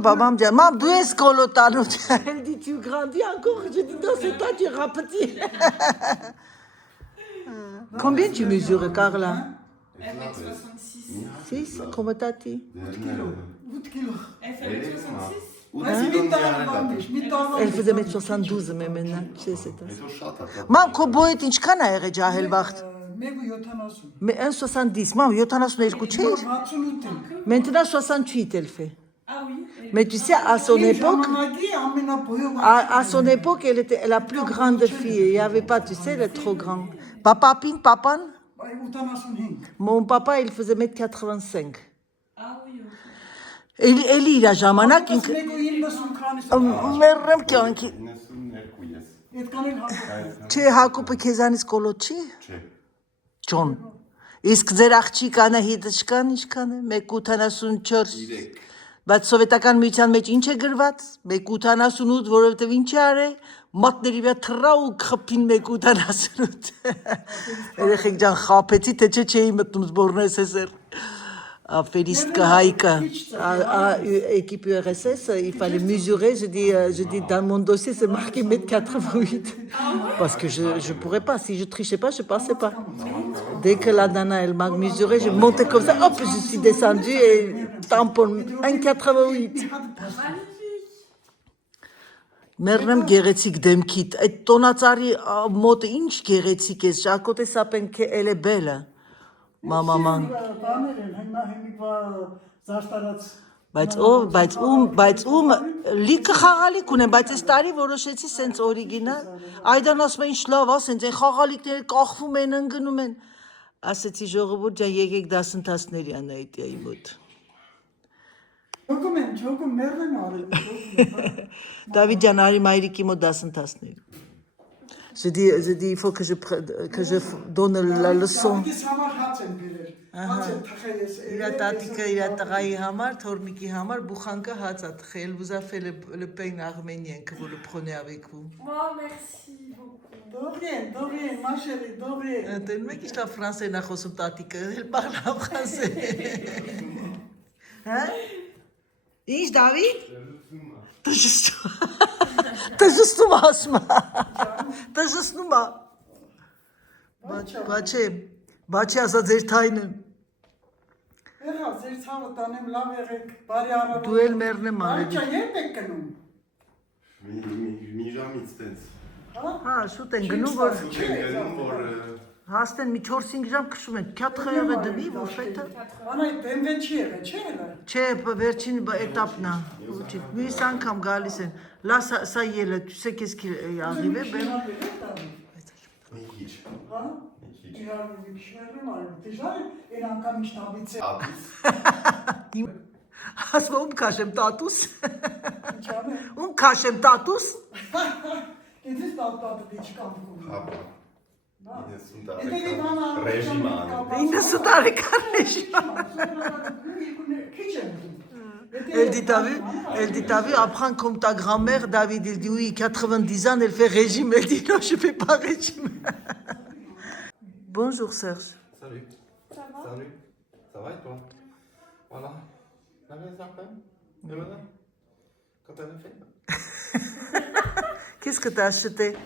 Bah, maman, maman, d'où est-ce qu'on l'entend? Elle dit, tu grandis encore? Je dis, non, c'est toi, tu es petit. Combien tu mesures, Carla? 1m66. 6? Comment t'as dit? 8 kilos. Elle fait 1m66. Elle faisait 1m72, mais maintenant, tu sais, c'est ça. Maman, comment est-ce que tu as fait? Mais 1,70. Maman, 72 tu maintenant 68 elle fait. Ah oui. Mais tu sais, à son époque, elle était la plus grande fille. Il n'y avait pas, tu sais, elle est trop grande. Papa Pink, papa? Mon papa, il faisait 1m85. Ah oui, ok. Eli la ժամանակ ինքը մեռեմ կյանքի Չէ Հակոբը քեզանից կոլոտ չի Ջոն իսկ ձեր աղջիկանը հիդը չկան ինչքան է 1.84 բայց սովետական միության մեջ ինչ է գրված 1.88 որովհետև ինչ է արել մատների վրա թռա ու խփին 1.88 երեխեք ջան խափեցի թե չէի մտնում զբորնես էսեր Félicite Haïka, à équipe URSS, il fallait mesurer. Je dis dans mon dossier, c'est marqué 1m88. Parce que je ne pourrais pas. Si je ne trichais pas, je ne passais pas. Dès que la Dana, elle m'a mesuré, je montais comme ça. Hop, je suis descendue et tampon 1,88. Մեռնեմ գեղեցիկ դեմքիդ, այդ տոնածարի մոտը ինչ գեղեցիկ է, շակոտ է սապեն կե էլ է բելը, մամաման։ Բայց ում լիքը խաղալիք ունեն, բայց այս տարի որոշեցի սենց օրիգինալ, այդան ասում են ինչ լավ, ասենց են խաղալիքները կախվում են, ընգնում են, ասեցի ժողովուրդ ջան եկեք դասընթացների անայտիայի մոտ։ Չոկում մերն արել։ David ջան, արի մայրիկի մոտ դասընթացների։ Je dis, il faut que je donne la leçon. Իրա տատիկը, իրա տղայի համար, թորմիկի համար բուխանկա հաց ա թխել, vous a fait le pain arménien que vous le prenez avec vous. Oh, merci beaucoup. Դորին, մաշերի, դորին։ Տեն մեկ իշտա ֆրանսերն ա խոսում տատիկը, էլ parle en français. Հա? Ինչ Դավիթ? Տժստում ասում ա։ Տժստում ա։ Բաչի ասա ձեր թայն եմ։ Եղա, ձեր ցավը տանեմ, լավ եղեք, բարի առավոտ։ Դու էլ մեռնեմ արել։ Այչա, երբ եք գնում։ մի ժամից տենց։ Հա, շուտ են գնում, որ Հաստեն մի 4-5 ժամ քշում են, քյատ խեղը դվի, որ ֆետը։ Անայ, բեմվեն չի եղել, չէ եղել։ Չէ, վերջին էտապն է։ Մյուս անգամ գալիս են։ Լա, սա ելը, tu sais qu'est-ce qu'il arrive, բեմ։ Մի քիչ։ Հա։ Իրար մի քիչներն արել, դժար է, այն անգամ իշտաբից է։ Ասում ում քաշեմ տատուս։ Ինչ անը։ Ում քաշեմ տատուս։ Գիտես տատը դիչ կամքում։ Հապա։ 90 տարեկան ռեժիմ։ Elle dit, t'as vu, apprends comme ta grand-mère, David, il dit, oui, 90 ans, elle fait régime. Elle dit, non, je ne fais pas régime. Bonjour, Serge. Salut. Ça va? Salut. Ça va et toi? Voilà. La maison après? Et madame? Quand elle a fait? Qu'est-ce que tu as acheté?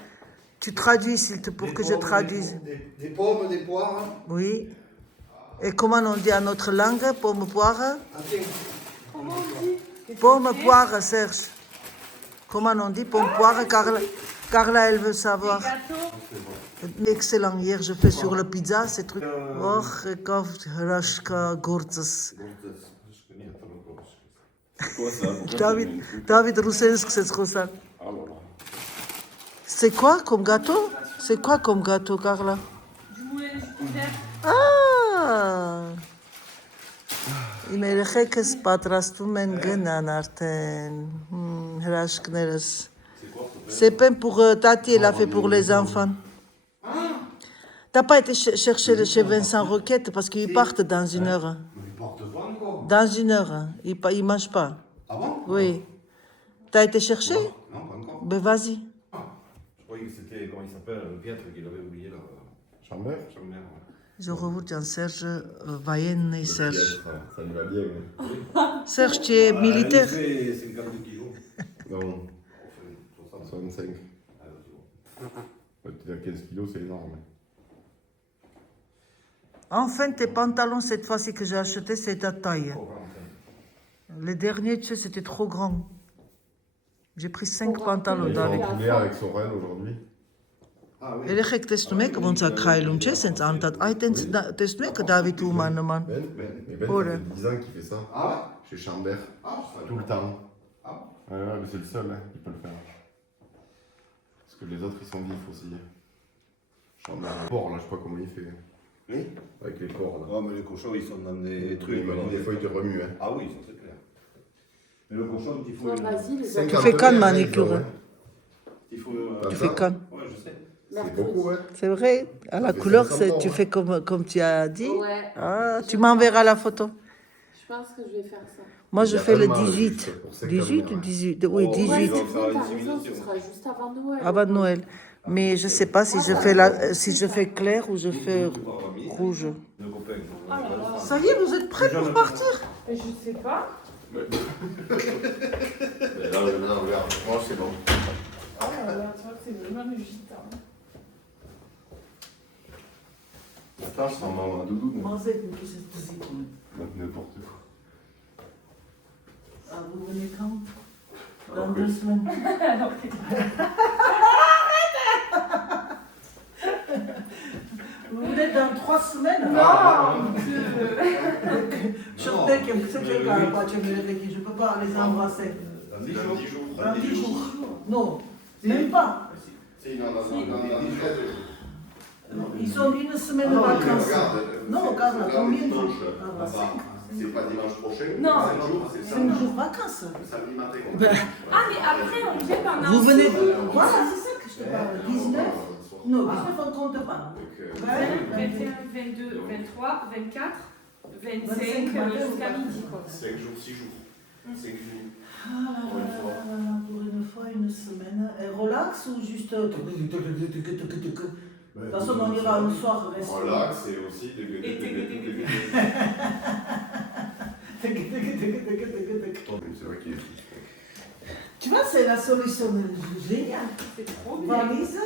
Tu traduis, pour que je traduise. Des pommes, des poires. Oui. Et comment on dit à notre langue, pomme, poire? Comment on dit? Pomme, poire, Serge. Comment on dit pomme, poire? Carla, elle veut savoir. Des gâteaux? Excellent. Hier, je fais sur la pizza, ces trucs. Oh, Rashka, Gortzes. David Rousseff, c'est ça. C'est quoi comme gâteau? C'est quoi comme gâteau, Carla? Du moulin Jupiter. Ah! Իմերեխեքս պատրաստվում են գնան արդեն, հրաշքներս։ C'est pas pour Tati, elle a fait pour les enfants. T'as pas été chercher chez Vincent Roquette parce qu'ils partent dans une heure. Mais ils partent pas encore. Dans une heure, ils mangent pas. Ah bon? Oui. T'as été chercher? Non, pas encore. Ben vas-y. Je croyais que c'était, comment il s'appelle, le piètre qu'il avait oublié là. Chambert. Chambert, ouais. Ժողովուրդ ջան, Սերժը վայենն է, Սերժ։ Ça lui va bien. Սերժ, tu es militaire. Il fait 52 kilos. Non, Enfin, 65. Ah, c'est bon. Tu as 15 kilos, c'est énorme. Enfin, tes pantalons, cette fois-ci que j'ai acheté, c'est ta taille. Oh, 45. Les derniers, tu sais, c'était trop grand. J'ai pris 5 pantalons, Il est David. en couleur avec son reine aujourd'hui. Ah oui. Երեխեք տեսնում եք ոնց է քայլում, չէ՞, սենց անդադ։ Այդ տենց տեսնում եք Դավիթ Ուման նման։ Mais Ben, Oh ça là. fait 10 ans qu'il fait ça. Ah ouais. Chez Chambert. Ah, je savais Tout le pas. temps. Ah. Ouais, mais c'est le seul hein, qui peut le faire. Parce que les autres, ils sont vifs aussi. Chambert, le porc, là, je sais pas comment il fait. Oui. Avec les corps, là. Oh, mais les cochons, ils sont dans des trucs. Des fois, ils te remuent. Hein. Ah oui, ça c'est clair. Mais le cochon, il faut. Toi, vas-y, les 50 Tu fais quand de euros, manicure, ouais. hein. Il faut. Comme Tu ça. fais quand? Ouais, je sais. C'est beaucoup, hein. C'est vrai, à la fait couleur, 500 c'est- euros, tu hein. fais comme tu as dit. Ouais, Ah, tu m'enverras la photo. je pense que je vais faire ça. Moi, Il je y a fais le tellement de 18. juste pour 50 18 euros, ou ouais. 18? Oui, Oh, Ouais, 18. c'est Ils vont faire vrai, une t'as raison, ce civilisation. sera juste avant Noël. Avant Noël. Mais je sais pas si je fais si je fais clair ou je fais rouge. Le copain. Ah là là. Ça y est, vous êtes prêts pour partir? Mais je sais pas. Mais là, maintenant, regarde. Oh, c'est bon. Oh là là, tu vois que c'est vraiment le gîte. Hein. Attends, je sens maman doudou. N'importe quoi. Ah, vous venez quand? Dans 2 semaines. Vous venez dans 3 semaines? Non, Je sais que c'est que je peux pas les embrasser. Dans 10 jours. Dans 10 jours. Non, même pas. C'est dans 10 Non, ils sont une semaine de vacances. Non, Carla, combien de jours? Carla, 5. C'est pas dimanche prochain. Non. 5 jours, c'est 5 jours vacances. Samedi matin. Ah, mais après, on vient pendant. Vous venez. Voilà, c'est ça que je te parle. 19. Non, 19, on compte pas. 21, 22, 23, 24, 25 jusqu'à midi, quoi. 5 jours, 6 jours. 5 jours. Pour une fois, une semaine. Et relax ou juste. De toute façon, on ira un soir rester. Relax et aussi de C'est vrai qu'il est. Tu vois, c'est la solution géniale. C'est trop bien. Valise,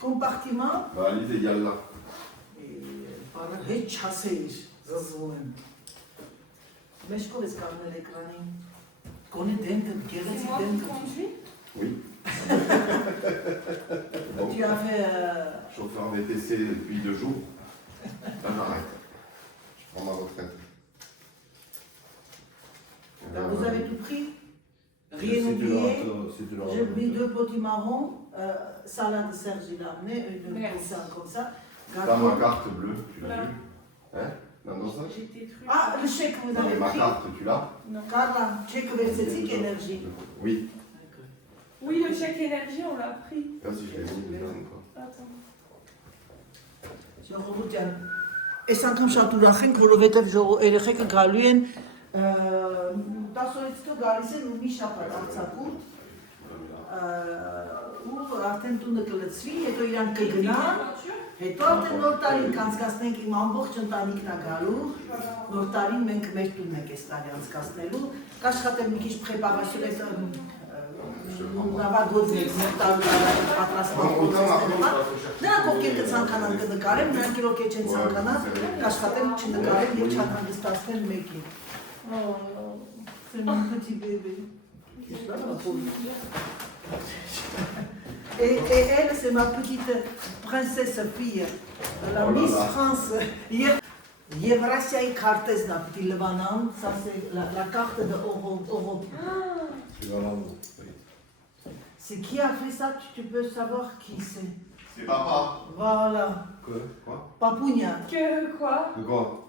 compartiment. Valise égale là. Para hiç haseyir. Zazılın. Meşgul eskanlı ekranı. Konu denk, C'est gerisi moi qui denk. conduis. Oui. Tu as fait. Chauffeur VTC depuis 2 jours. Là, j'arrête. Je prends ma retraite. Vous avez tout pris? Rien oublié. J'ai mis 2 potimarrons, salade Serge il a amené, une Merci. comme ça. T'as Gâteau. ma carte bleue, tu l'as Là. vue? Hein? Dans ton sac? J'ai tes trucs. Ah, le chèque vous Non, mais avez ma pris? carte, tu l'as? Non. Carla, chèque Versetic Énergie. Oui. Oui, le chèque énergie, on l'a pris. Là, si je l'ai mis déjà une fois. Attends. Ժողովուրդյան, այս անգամ շատ ուրախ ենք, որովհետև երեխեքը գալու են 10-ից հետո գալիս են ու մի շաբաթ արձակուրդ ու արդեն տունը կլցվի, հետո իրանք կգնան, հետո արդեն նոր տարին կանցկացնենք իմ ամբողջ ընտանիքն է գալու, նոր տարին մենք մեր տունն ենք այս տարի անցկացնելու, կաշխատեմ մի քիչ պրեպարացիոն այդ նավագործնեք, մեր տարի պատրաստման պրոցեսները, նրանք ովքեր կցանկանան կնկարեն, նրանք իրոք չեն ցանկանա, կաշխատեն չնկարեն և չանհանգստացնեն մեկին։ C'est mon petit bébé. Et elle, c'est ma petite princesse fille, la Miss France. Եվրասիայի քարտեզն է պիտի լվանան, ça c'est la carte de Europe. Tu vas l'enlever. C'est qui a fait ça, tu peux savoir qui c'est. C'est papa. Voilà, Quoi? Papounia, Que quoi? De quoi?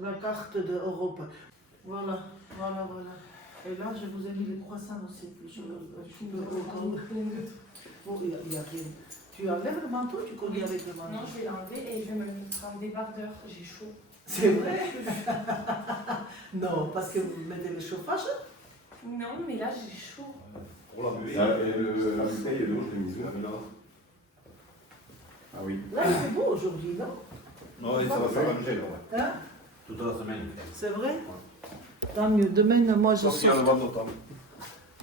la carte de Europe. Voilà, voilà, voilà. Et là, je vous ai mis les croissants aussi. Bon, il y a rien. Tu enlèves le manteau, tu colles avec le manteau. Non, je vais l'enlever et je vais me mettre en débardeur. J'ai chaud. C'est vrai? Non, parce que vous mettez le chauffage. Non, mais là, j'ai chaud. Pour la buée. La bouteille et l'eau, je l'ai mise où là? Ah oui. Là, c'est beau aujourd'hui, non? Non, et ça va s'arranger, là, ouais. Hein? Toute la semaine. C'est vrai? Tant mieux. Demain, moi, je Sauf qu'il y a le sors. mois d'automne.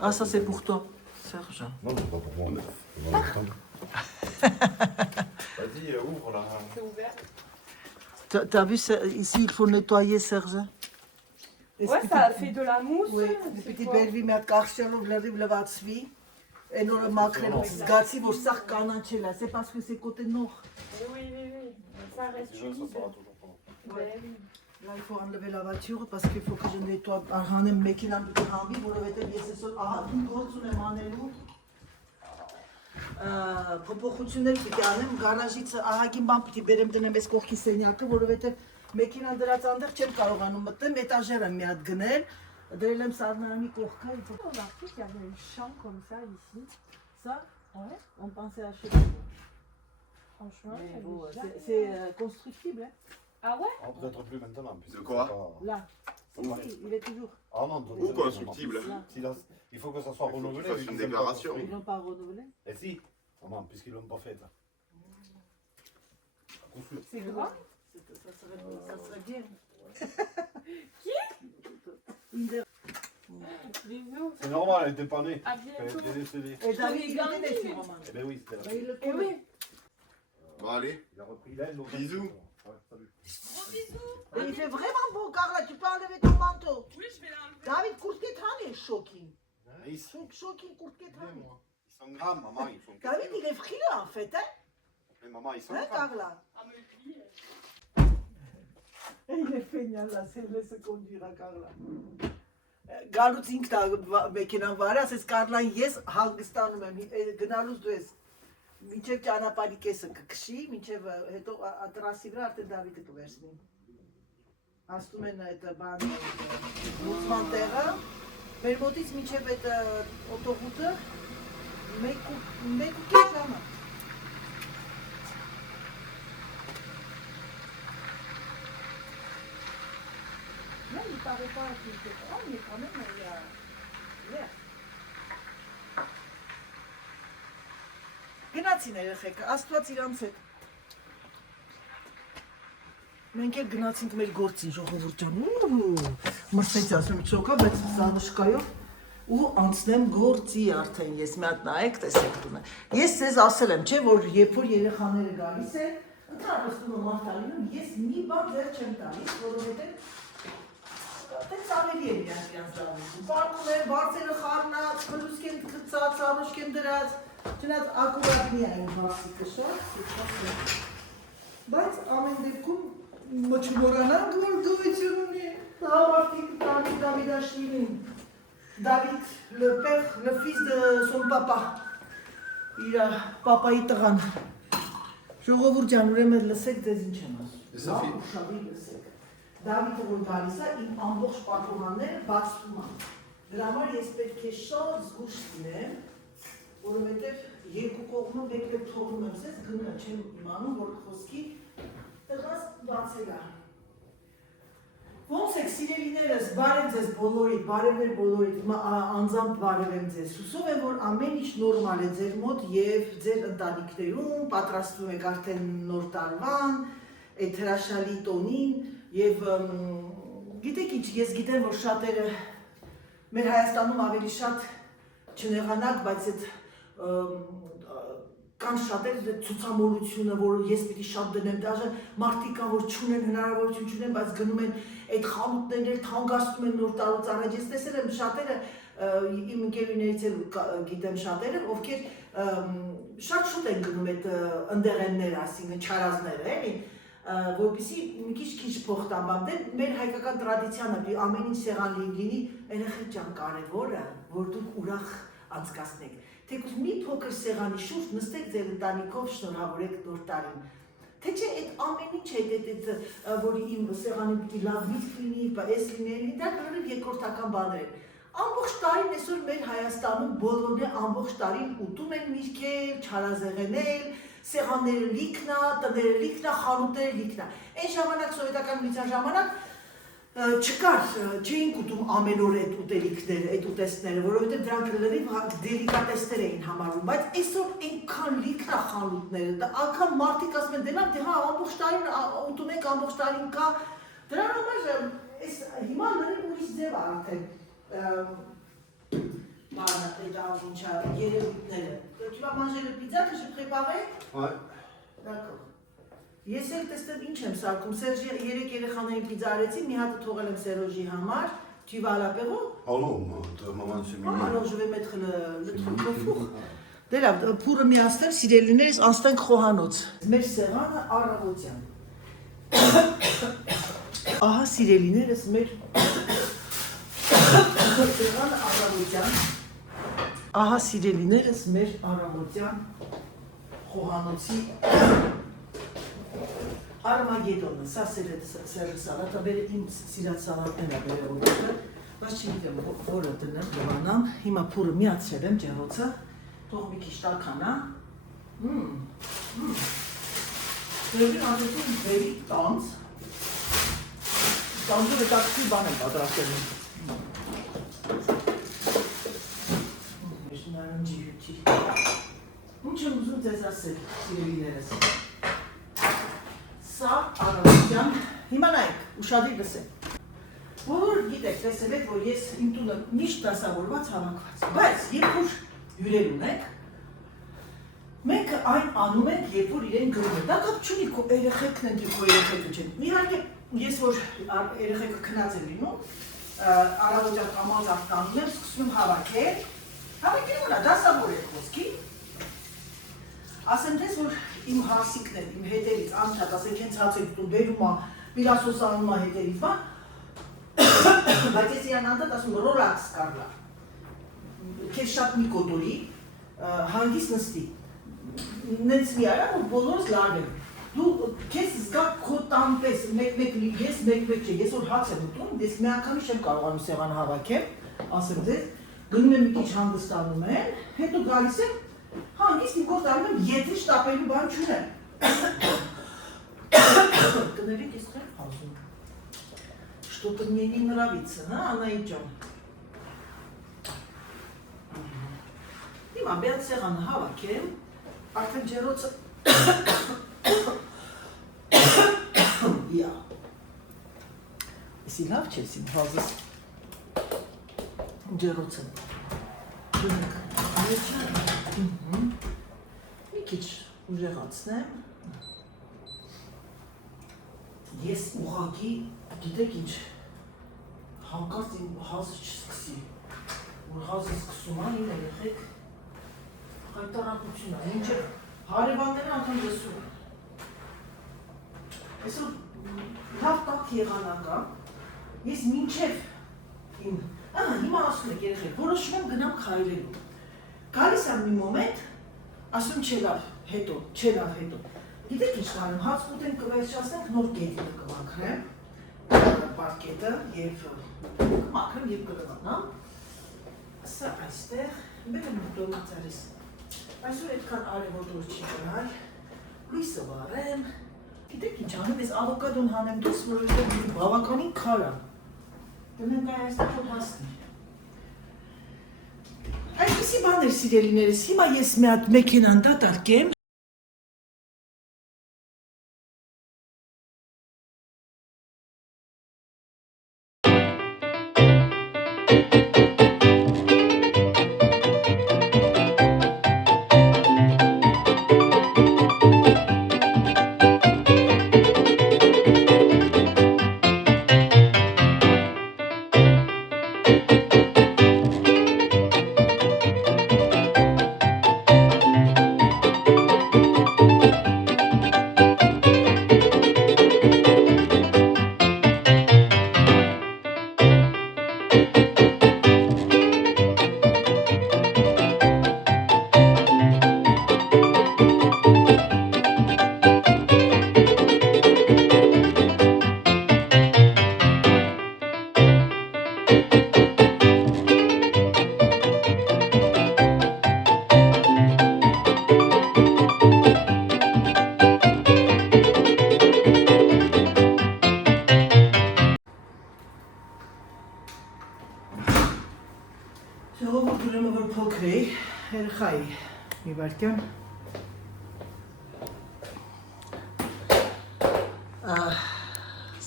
Ah, ça, c'est pour toi, Serge. Non, c'est pas pour moi. Vas-y, ouvre là. C'est ouvert. T'as vu, ici, il faut nettoyer, Serge. Ouais, ça a fait de la mousse. Oui, c'est պիտի quoi? բերվի մի հատ կախշյալով լրիվ լվացվի, այն օրը մաքրելով զգացի, որ սաղ կանանչել է, c'est parce que c'est côté nord. Oui. Ça reste Si je veux, ça humide. sera toujours pas. Ben oui. Là, il faut enlever la voiture parce qu'il faut que je nettoie Arhanem մեքենան պիտի հանվի, որովհետև ես այսօր ահագին գործ ունեմ անելու։ Փոփոխություններ պիտի անեմ, գարաժից ահագին բան պիտի բերեմ դնեմ այս կողքի սենյակը, որովհետև մեքենան դրած այնտեղ չեմ կարողանում մտնել, էտաժեր եմ մի հատ գնել, դրել եմ սառնարանի կողքը։ On a appris qu'il y avait un champ comme ça ici. Ça, Ouais. on pensait acheter. Franchement, Mais j'avais bon, jamais- c'est constructible, hein. Ah ouais? Ah, peut-être plus maintenant. puisque De quoi c'est pas- Là, si, il est toujours. Ah non, Ou constructible. Si là, il faut que ça soit Il faut renouvelé. qu'il fasse une déclaration. Ils n'ont pas renouvelé. Et si. Ah non, puisqu'ils l'ont pas fait là. Construire. C'est grand. Ça serait bien. Bisous. C'est normal, elle était pas née. À Elle bientôt. était décédée. Et David, il gagné. est né, Roman. Eh ben oui, c'était là. Mais il le Eh oui. Bon, allez. Il a repris l'aile. donc- Bisous. Ouais, salut. Et il fait vraiment beau, Carla. Tu peux enlever ton manteau. Oui, je vais l'enlever. David, Kurtketran est shocking. Mais ils sont Shocking Kurtketran. Ils sont grammes, maman, ils sont David, il est frileux en fait, hein, Mais maman, ils sont hein grammes. Carla. Ah, me plie. Et il est feignant là, c'est laisse conduire à Carla. Գալուց ինքն է մեքենան վարի, ասես Կարլան ես հանգստանում եմ, գնալուց դու ես մինչև ճանապարհի կեսը կքշի, մինչև հետո տրասի վրա արդեն Դավիթը կվերցնի։ Ասում են այդ բան լուծման տեղը, մեր մոտից մինչև այդ օտոբուսը 1.5 ժամ է։ Non, il paraît pas qu'il était grand, mais quand même, il y a... Yeah. Գնացին երեխեքը, Աստված իրանց հետ։ Մենք էլ գնացինք մեր գործին, ժողովուրդ ջան, մրցեց ասում չոքա, բայց զանուշկայով ու անցնեմ գործի արդեն, ես մի հատ նայեք, տեսեք տունը։ Ես ձեզ ասել եմ, չէ, որ երբ որ երեխաները գալիս են, ընդհանրապես տունը մարտալինում, ես մի բան ձեր չեմ տալիս, որովհետև Տենց ավելի են իրանց դավիթում, պարկում են, բարձերը խարնած, մլուսք են կծած, արոշք են դրած, չնած ակուրատնի այն բարձիկը շատ, բայց ամեն դեպքում մչմորանանք, որ գովություն ունի, հավարտիկ Դավիդաշվիլին, David, le père, le fils de son papa, իր պապայի տղան, ժողովուրդ ջան, ուրեմն լսեք ձեզ ինչ եմ ասում, ուշադիր լսեք, Դավիթը որ գալիս է, իմ ամբողջ պատուհանները բացվում են, դրա համար ես պետք է շատ զգուշ լինեմ, որովհետև երկու կողմը մեկ-մեկ թողնում եմ սեզ, գնա չեմ իմանում, որ խոսքի տղաս բացել է։ Ոնց եք սիրելիներս, բարև ձեզ բոլորիդ, բարևներ բոլորիդ, անձամբ բարև եմ ձեզ, հուսով եմ, որ ամեն ինչ նորմալ է ձեր մոտ և ձեր ընտանիքներում, պատրաստվում եք արդեն նոր տարվան, այդ հրաշալի տոնին և գիտեք ինչ, ես գիտեմ, որ շատերը մեր Հայաստանում ավելի շատ չնեղանակ, բայց այդ կան շատեր ցուցամոլությունը, որ ես պիտի շատ դնեմ, դաժե մարդիկ կան, որ չունեն հնարավորություն չունեն, բայց գնում են այդ խանութներն էլ թանկացնում են նոր տարուց առաջ, ես տեսել եմ շատերը, իմ ընկերուներից էլ գիտեմ շատերը, ովքեր շատ շուտ են գնում այդ ընդեղենները, այսինքն չարազները, էլի, որպեսզի մի քիչ փող տան, դե մեր հայկական տրադիցիան է, ամեն ինչ սեղան լինի, երեխեք ջան, կարևորը, որ դուք ուրախ անցկացնեք, թեկուզ մի փոքր սեղանի շուրջ նստեք ձեր ընտանիքով շնորհավորեք նոր տարին, թե չէ այդ ամեն ինչ այդ որ իմ սեղանին պիտի լավ միտք լինի, այս լինի, դա կլինի երկրորդական բաներ են, ամբողջ տարին այսօր մեր Հայաստանում բոլորն է ամբողջ տարին ուտում են միրգել, չարազեղենել, սեղանները լիքնա, տները լիքնա, խանութները լիքնա։ Այն ժամանակ սովետական միության ժամանակ չկար, չէին ուտում ամեն օր այդ ուտելիքները, այդ ուտեստները, որովհետև դրանք լրիվ դելիկատեսներ էին համարվում, բայց այսօր այնքան լիքն է խանութները, դա անգամ մարդիկ ասում են դենան, դե հա ամբողջ տարին ուտում ենք, ամբողջ տարին կա, դրան համար այս հիմա լրիվ ուրիշ ձև է արդեն բանը, այդ ինչա երևույթները։ Tu vas manger le pizza que j'ai préparé? Ouais. D'accord. Ես էլ տեսնեմ ինչ եմ սարքում, Սերժի 3 երեխաներին պիզա արեցի, մի հատը թողել եմ Սերոժի համար, tu vas à l'apéro? Oh non, maman, c'est mignon. Alors je vais mettre le truc au four. Դե լավ, փուրը միացնել, սիրելիներս, անցնենք խոհանոց։ Մեր սեղանը առավոտյան։ Ահա սիրելիներս, մեր սեղանը առավոտյան։ Ահա սիրելիներս, մեր առավոտյան խոհանոցի Armageddon-ը, սա սերը սալատը, բերը իմ սիրած սալատներն է բերը որը, բայց չգիտեմ որը դնեմ, դվանամ, հիմա փուրը միացրել եմ ջեռոցը, թող մի քիչ տաքանա, Դերվին անդրություն բերի տանց, տանձը տաքսի բան եմ պատրաստել Ես նարնջի հյութի, ինչ եմ ուզում ձեզ ասել, սիրելիներս Սա առավոտյան, հիմա նայեք, ուշադիր լսեք, որ գիտեք, տեսել եք, որ ես իմ տունը միշտ դասավորված հավաքված, բայց երբ որ հյուրեր ունենք, մենք այն անում ենք, երբ որ իրեն գրում են, դա կապ չունի քո երեխեքն են, թե քո երեխեքը չեն, իհարկե, ես որ երեխեքը քնած են լինում, առավոտյան կամած արտանում եմ, սկսում եմ հավաքել, հավաքել ուրա, դասավորել խոսքի, ասեմ դες, որ իմ հարսիկներ, իմ հետերից, անթատ, ասենք հենց հաց եք տուն, բերում է, վիրասոսանում է հետերից, բայց ես իրան անդատ ասում, ռոլաքս կարլա, քեզ շատ մի կոտորի, հանգիս նստի, նենց մի արա, որ բոլորս լավ եմ, դու քեզ զգա քո տան պես, մեկ-մեկ ես, մեկ-մեկ չէ, ես որ հաց եմ ուտում, ես մի անգամի չեմ կարողանում սեղան հավաքեմ, ասեմ դες, գնում եմ մի քիչ հանգստանում են, հետո գալիս եմ, հանգիստ իմ գործ անում եմ, եթրի շտապելու բան չունեմ։ Կներեք, ես խեղ խազում։ Что-то мне не нравится, Անահիտ Հիմա բետ սեղանը հավաքեմ, արդեն ջեռոցը Յա Եսի լավ չես իմ հազս ջեռոցը Դունեք Մի քիչ ուժեղացնեմ Ես ուղղակի գիտեք ինչ հանկարծ իմ հազը չսկսի որ հազը սկսում է իմ երեխեք հայտարարություն է մինչև հարևանները անգամ լսում են այսօր լավ տաք եղանակ է ես մինչև իմ հիմա ասում եք երեխեք որոշում եմ գնամ քայլելու գալիս եմ մի մոմենտ ասում չէ լավ հետո Գիտեք ինչ կարեմ, հաց ուտենք կվերջացնենք, նոր կետինը կմաքրեմ, պարկետը և կմաքրեմ և կրվանամ, սա այստեղ, բերեմ դոմատարիս, այսօր այդքան արևոտ չի գնալ, լույսը վարեմ, գիտեք ինչ անեմ, ես ավոկադոն հանեմ դուրս, որովհետև բավականին քար է, դնենք այստեղ որ հասնի։ Այսպիսի բաներ սիրելիներս, հիմա ես մի հատ մեքենան դատարկեմ, երեխայի մի վարքյան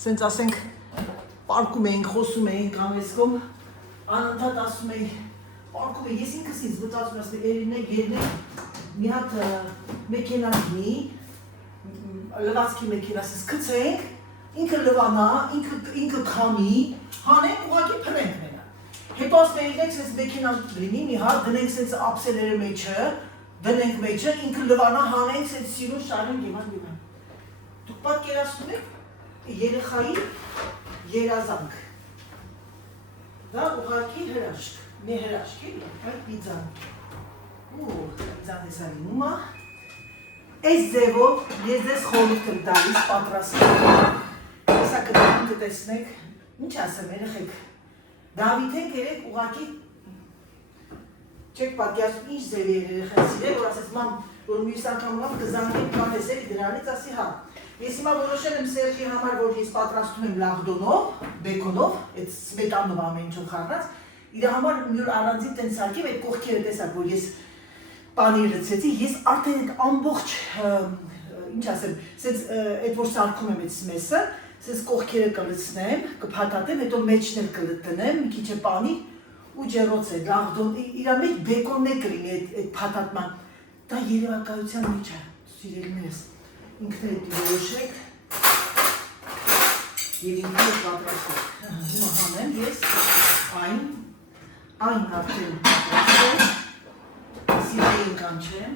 սենց ասենք պարկում էինք, խոսում էինք ամեսկում անընդհատ ասում էի պարկում էի, ես ինքս ինձ մտածում ասում երինե մի հատ մեքենա գնի լվացքի մեքենա սենց կցենք ինքը լվանա, ինքը քամի հանենք ուղղակի փռենք մենա հետո ասում էինք սենց մեքենան լինի մի հատ դնենք սենց ափսեները մեջը դնենք մեջը ինքը լվանա հանենք սենց սիրուն շարենք եւ դուք պատկերացնում եք երեխայի երազանք դա ուղղակի հրաշք մի հրաշք էլի այդ պիցան պիցան էսա լինում է այս ձևով ես ձեզ խորհուրդ եմ տալիս պատրաստել հեսա կտնում կտեսնեք ինչ ասեմ երեխեք Դավիթեն կերեք ուղղակի չեք պատկերացնում ինչ ձևի երեխան սիրել որ ասես մամ որ մյուս անգամ լավ կզանգեմ կանեսել դրանից ասի հա Ես հիմա որոշել եմ Սերժի համար, որ ես պատրաստում եմ լաղդոնով, բեկոնով, այդ սմետանով ամեն ինչով խառնած, իր համար մի օր առանձին տենց սարքեմ, այդ կողքերը տեսակ, որ ես պանիր լցեցի, ես արդեն այդ ամբողջ, ինչ ասեմ, սենց այդ որ սարքում եմ այդ սմեսը, սենց կողքերը կլցնեմ, կփաթաթեմ, հետո մեջն էլ կլտնեմ, մի քիչ է պանիր ու ջեռոց է, լաղդոն, իրա մեջ բեկոնն է կլինի այդ փաթաթման, դա երևակայության մեջ է, սիրելիներս ինքն է դիրոշեք և ինքն է պատրաստեք հիմա հանեմ ես այն արդեն պատրաստել սիրային կանչեմ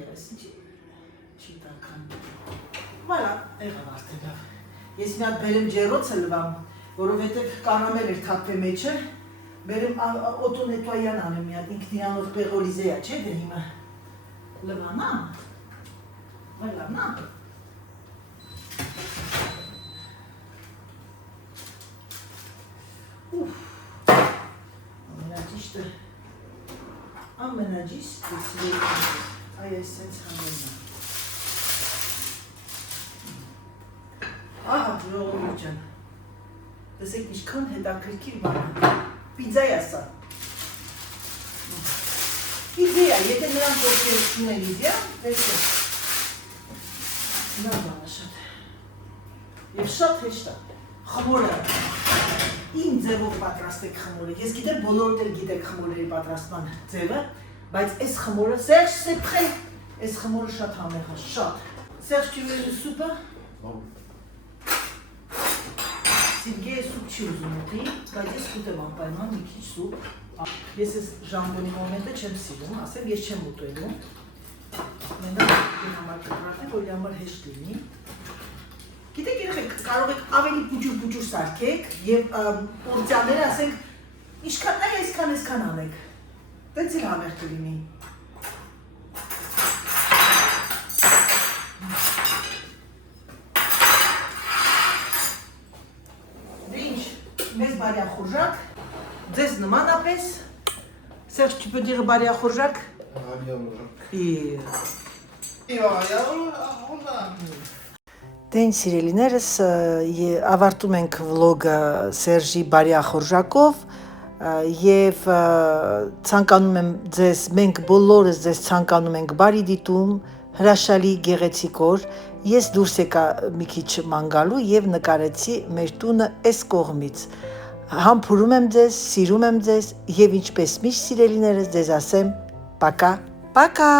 ես չի տական վալա եղավ արդեն լավ ես մի հատ բերեմ ջեռոցը լվամ որովհետև կարամել էր թափվե մեջը բերեմ օտոնետուայան անեմ մի հատ ինքն իրանով պեղորիզեա չէ դե հիմա լվանա վալանա ամենաջիշտը սիրել այ այսենց հանելնա ահա ժողովուրդ ջան տեսեք ինչքան հետաքրքիր բան է պիցա է սա Իդեա, եթե նրանք ովքեր ունեն իդեա, տեսեք նա բանը շատ և շատ հեշտ է խմորը իմ ձևով պատրաստեք խմորը ես գիտեմ բոլորդ էլ գիտեք խմորերի պատրաստման ձևը բայց այս խմորը Սերժ սեպխե այս խմորը շատ համեղ է, շատ Սերժ tu veux le soupe? Սիրգեյը սուպ չի ուզում ուտի, բայց ես կուտեմ անպայման մի քիչ սուպ Ես ես ժամբոնի մոմենտը չեմ սիրում, ասեմ ես չեմ ուտելու Մենակ իմ համար կպրատեմ, որ համար հեշտ լինի Գիտեք երեխեք, կարող եք ավելի պուջուր սարքեք և պորցիաները ասենք ինչքան նայ այսքան անեք Տենց էլ համեղ կլինի Դե ինչ, մեզ բարյախորժակ Ձեզ նմանապես, Սերժ, tu peux dire բարյախորժակ? Դեն սիրելիներս, ավարտում ենք վլոգը Սերժի բարյախորժակով և ցանկանում եմ ձեզ, մենք բոլորս ձեզ ցանկանում ենք բարի դիտում, հրաշալի գեղեցիկ օր, ես դուրս եկա մի քիչ ման գալու և նկարեցի մեր տունը այս կողմից Համբուրում եմ ձեզ, սիրում եմ ձեզ և ինչպես միշտ սիրելիներս ձեզ ասեմ, պակա, պակա